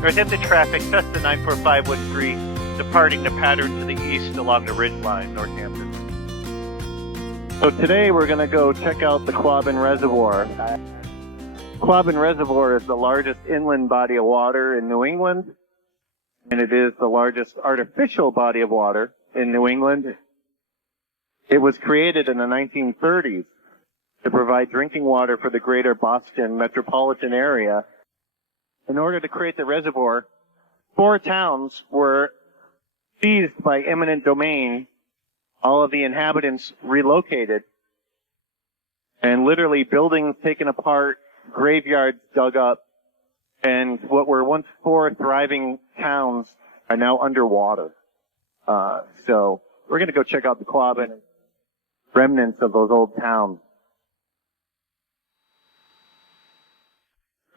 Northampton traffic, Cessna 94513, departing the pattern to the east along the ridge line, Northampton. So today we're going to go check out the Quabbin Reservoir. Quabbin Reservoir is the largest inland body of water in New England, and it is the largest artificial body of water in New England. It was created in the 1930s to provide drinking water for the greater Boston metropolitan area. In order to create the reservoir, 4 towns were seized by eminent domain. All of the inhabitants relocated, and literally buildings taken apart, graveyards dug up, and what were once 4 thriving towns are now underwater. So we're going to go check out the Quabbin, remnants of those old towns.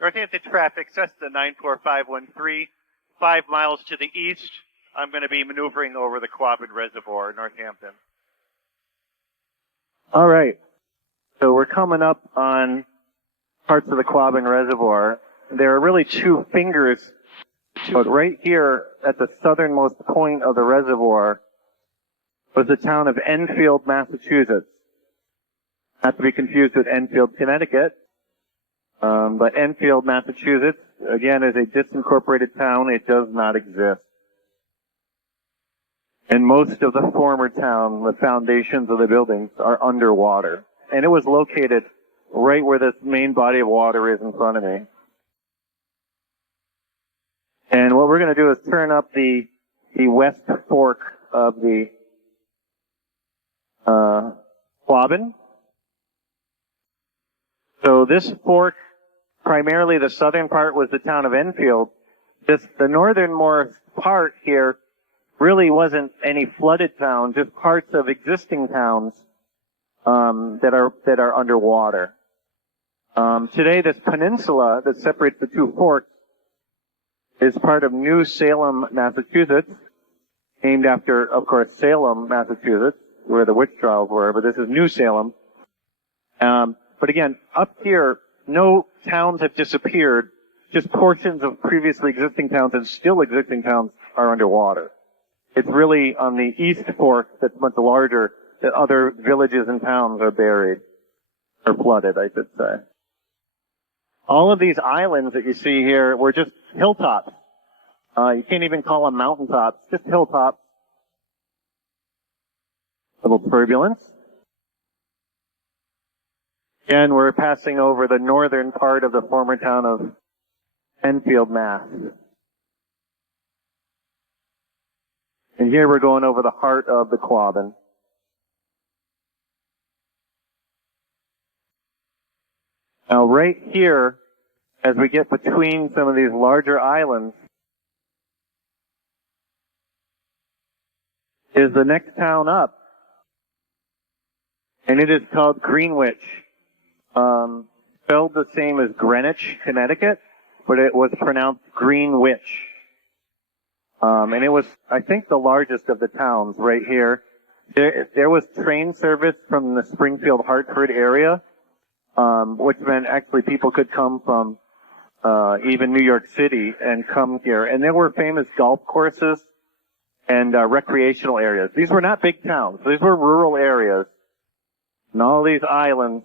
Northampton traffic, Cessna 94513, 5 miles to the east. I'm going to be maneuvering over the Quabbin Reservoir, Northampton. All right. So we're coming up on parts of the Quabbin Reservoir. There are really 2 fingers, but right here at the southernmost point of the reservoir was the town of Enfield, Massachusetts. Not to be confused with Enfield, Connecticut. But Enfield, Massachusetts, again, is a disincorporated town. It does not exist. And most of the former town, the foundations of the buildings are underwater. And it was located right where this main body of water is in front of me. And what we're going to do is turn up the west fork of the Quabbin. So this fork, primarily the southern part, was the town of Enfield. The northernmost part here really wasn't any flooded town, just parts of existing towns that are underwater. Today, this peninsula that separates the 2 forks is part of New Salem, Massachusetts, named after, of course, Salem, Massachusetts, where the witch trials were, but this is New Salem. But again, up here, no towns have disappeared, just portions of previously existing towns and still existing towns are underwater. It's really on the east fork that's much larger that other villages and towns are buried, or flooded, I should say. All of these islands that you see here were just hilltops. You can't even call them mountaintops, just hilltops. A little turbulence. Again, we're passing over the northern part of the former town of Enfield, Mass. And here we're going over the heart of the Quabbin. Now right here, as we get between some of these larger islands, is the next town up. And it is called Greenwich. Spelled the same as Greenwich, Connecticut, but it was pronounced Greenwich. And it was, I think, the largest of the towns right here. There was train service from the Springfield-Hartford area, which meant actually people could come from even New York City and come here. And there were famous golf courses and recreational areas. These were not big towns. These were rural areas. And all these islands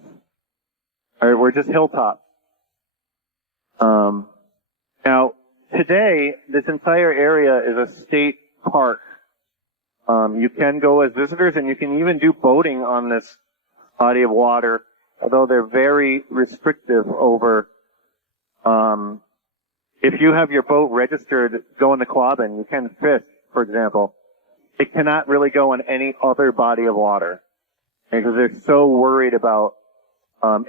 were just hilltops. Now, today, this entire area is a state park. You can go as visitors, and you can even do boating on this body of water, although they're very restrictive over, if you have your boat registered going to Quabbin, you can fish, for example. It cannot really go on any other body of water, because they're so worried about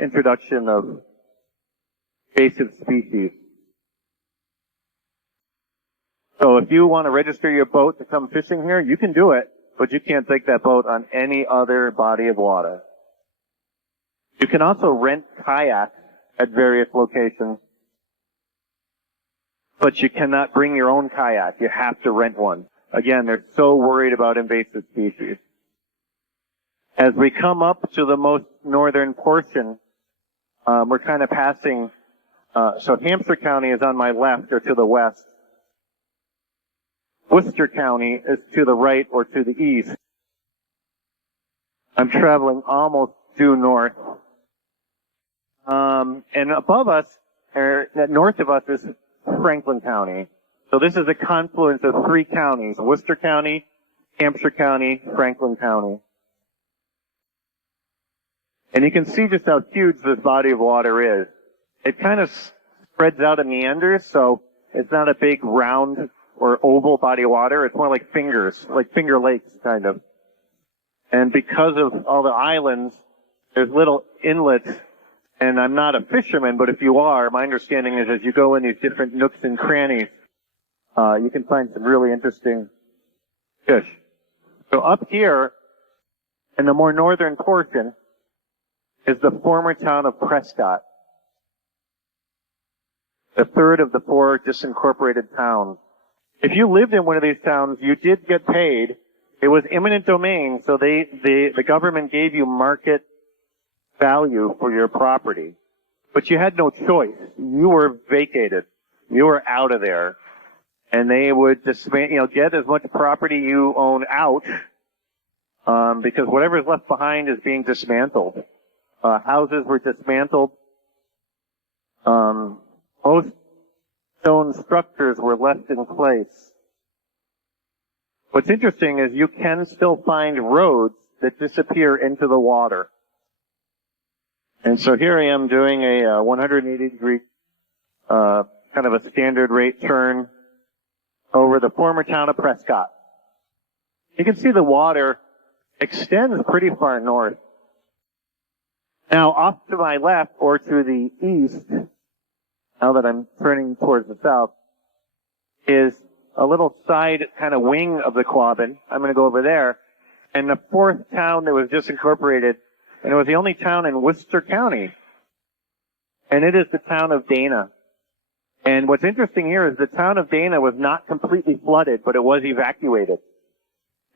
introduction of invasive species. So if you want to register your boat to come fishing here, you can do it, but you can't take that boat on any other body of water. You can also rent kayaks at various locations, but you cannot bring your own kayak. You have to rent one. Again, they're so worried about invasive species. As we come up to the most northern portion, we're kind of passing, so Hampshire County is on my left or to the west, Worcester County is to the right or to the east. I'm traveling almost due north. And above us, or north of us, is Franklin County. So this is a confluence of three counties: Worcester County, Hampshire County, Franklin County. And you can see just how huge this body of water is. It kind of spreads out and meanders, so it's not a big round or oval body of water. It's more like fingers, like Finger Lakes, kind of. And because of all the islands, there's little inlets. And I'm not a fisherman, but if you are, my understanding is as you go in these different nooks and crannies, you can find some really interesting fish. So up here, in the more northern portion, is the former town of Prescott, the third of the four disincorporated towns. If you lived in one of these towns, you did get paid. It was eminent domain, so the government gave you market value for your property. But you had no choice. You were vacated. You were out of there. And they would get as much property you own out, because whatever's left behind is being dismantled. Houses were dismantled. Most stone structures were left in place. What's interesting is you can still find roads that disappear into the water. And so here I am doing a 180 degree, kind of a standard rate turn over the former town of Prescott. You can see the water extends pretty far north. Now off to my left or to the east, now that I'm turning towards the south, is a little side kind of wing of the Quabbin. I'm going to go over there. And the fourth town that was disincorporated, and it was the only town in Worcester County. And it is the town of Dana. And what's interesting here is the town of Dana was not completely flooded, but it was evacuated.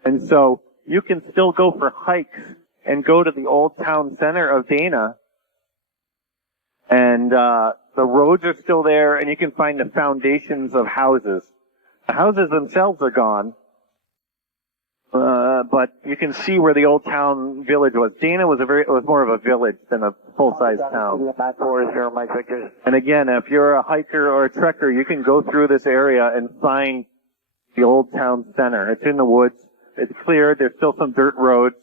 And so you can still go for hikes and go to the old town center of Dana. And the roads are still there, and you can find the foundations of houses. The houses themselves are gone. But you can see where the old town village was. Dana was more of a village than a full-size town. And again, if you're a hiker or a trekker, you can go through this area and find the old town center. It's in the woods. It's cleared. There's still some dirt roads.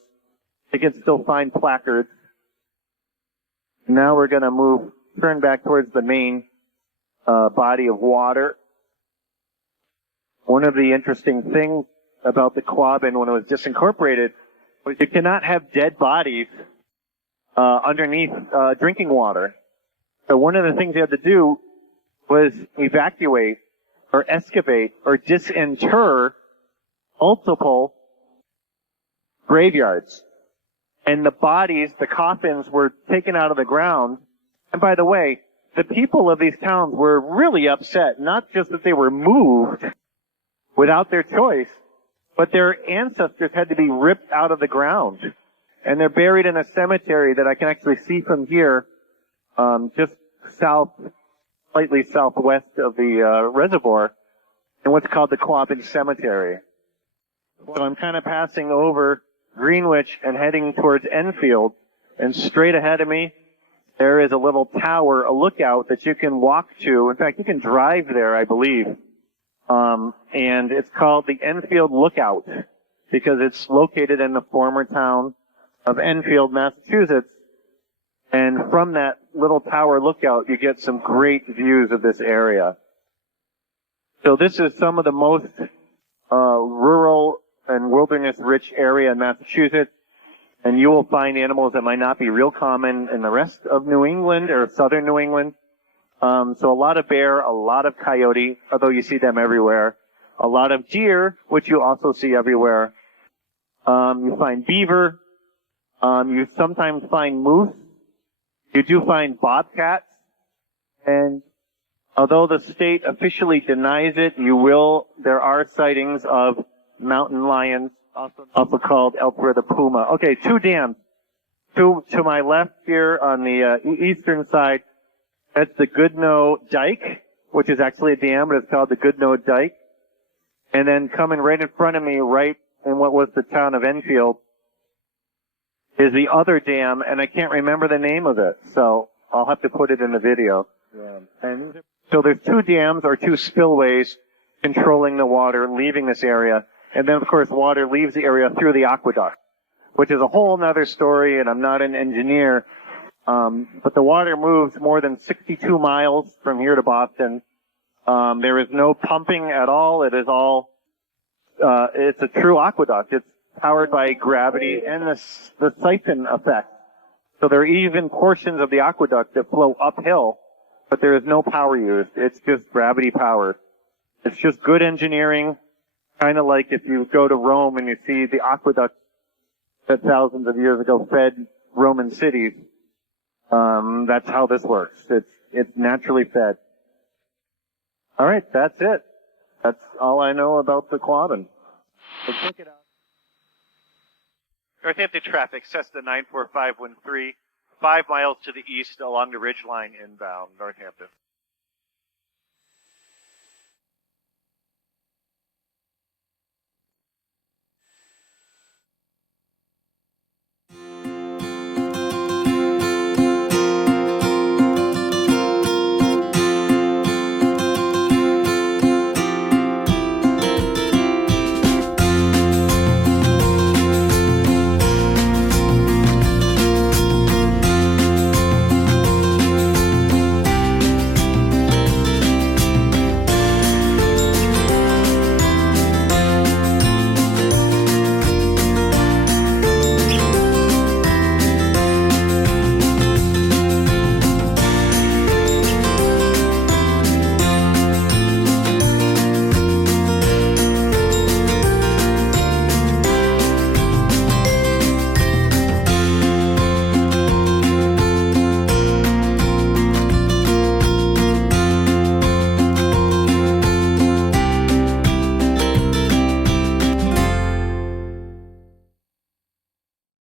You can still find placards. Now we're going to turn back towards the main body of water. One of the interesting things about the Quabbin when it was disincorporated was you cannot have dead bodies underneath drinking water. So one of the things you had to do was evacuate or excavate or disinter multiple graveyards. And the bodies, the coffins, were taken out of the ground. And by the way, the people of these towns were really upset, not just that they were moved without their choice, but their ancestors had to be ripped out of the ground. And they're buried in a cemetery that I can actually see from here, just slightly southwest of the reservoir, in what's called the Quabbin Cemetery. So I'm kind of passing over Greenwich and heading towards Enfield, and straight ahead of me, there is a little tower, a lookout that you can walk to. In fact, you can drive there, I believe. And it's called the Enfield Lookout because it's located in the former town of Enfield, Massachusetts. And from that little tower lookout, you get some great views of this area. So this is some of the most rural and wilderness-rich area in Massachusetts. And you will find animals that might not be real common in the rest of New England or southern New England. So a lot of bear, a lot of coyote, although you see them everywhere. A lot of deer, which you also see everywhere. You find beaver. You sometimes find moose. You do find bobcats. And although the state officially denies it, there are sightings of mountain lions, also called elk the puma. Okay, two dams. To my left here on the eastern side, that's the Goodnough Dike, which is actually a dam, but it's called the Goodnough Dike. And then coming right in front of me, right in what was the town of Enfield, is the other dam, and I can't remember the name of it, so I'll have to put it in the video. Yeah. And so there's two dams or two spillways controlling the water leaving this area, and then of course water leaves the area through the aqueduct, which is a whole nother story, and I'm not an engineer, but the water moves more than 62 miles from here to Boston. There is no pumping at all. It is all, it's a true aqueduct. It's powered by gravity and the siphon effect. So there are even portions of the aqueduct that flow uphill, but there is no power used. It's just gravity powered. It's just good engineering, kind of like if you go to Rome and you see the aqueduct that thousands of years ago fed Roman cities. That's how this works. It's naturally fed. All right, that's it. That's all I know about the Quabbin. So check it out. Northampton traffic, Cessna 94513, 5 miles to the east along the ridge line inbound, Northampton.